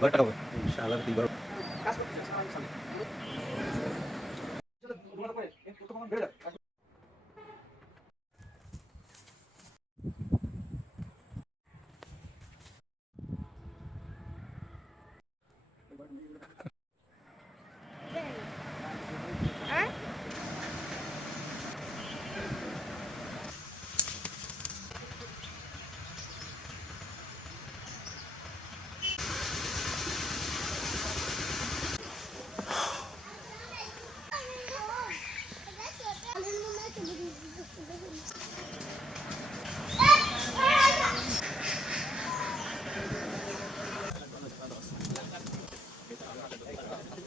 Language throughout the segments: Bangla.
घटावं शाला ती बरोबर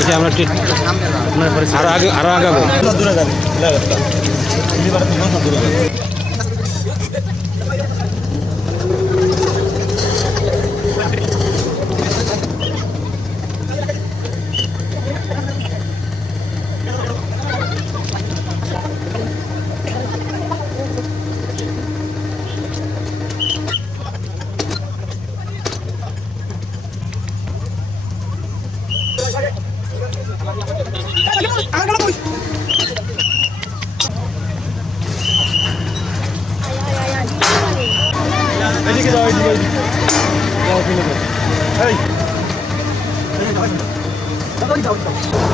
এটা আমরা ঠিক আরও আগে আরও আগাবো।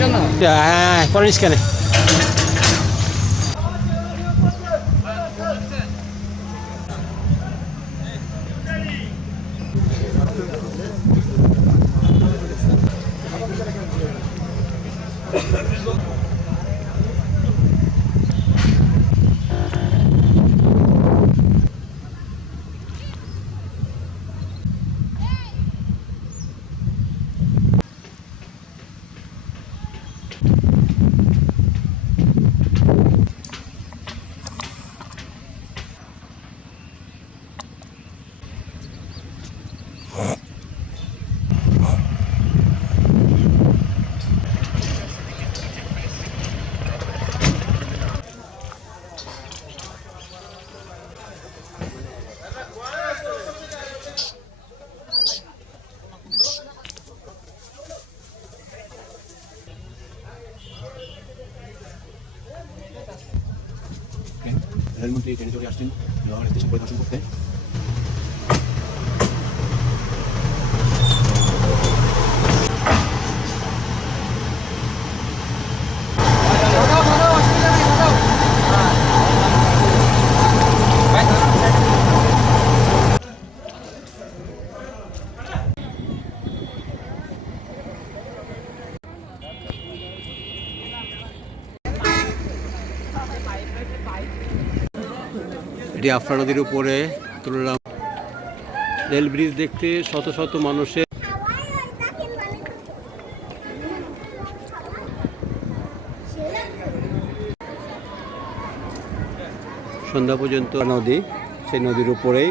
রেলমন্ত্রী ট্রেনে চলে en el monte de territorio Astén, y ahora este se puede hacer un. এটি আফরা নদীর উপরে তুললাম রেল ব্রিজ দেখতে শত শত মানুষের সন্ধ্যা পর্যন্ত নদী, সেই নদীর উপরেই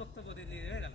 বক্তব্য দিয়ে হয়ে গেল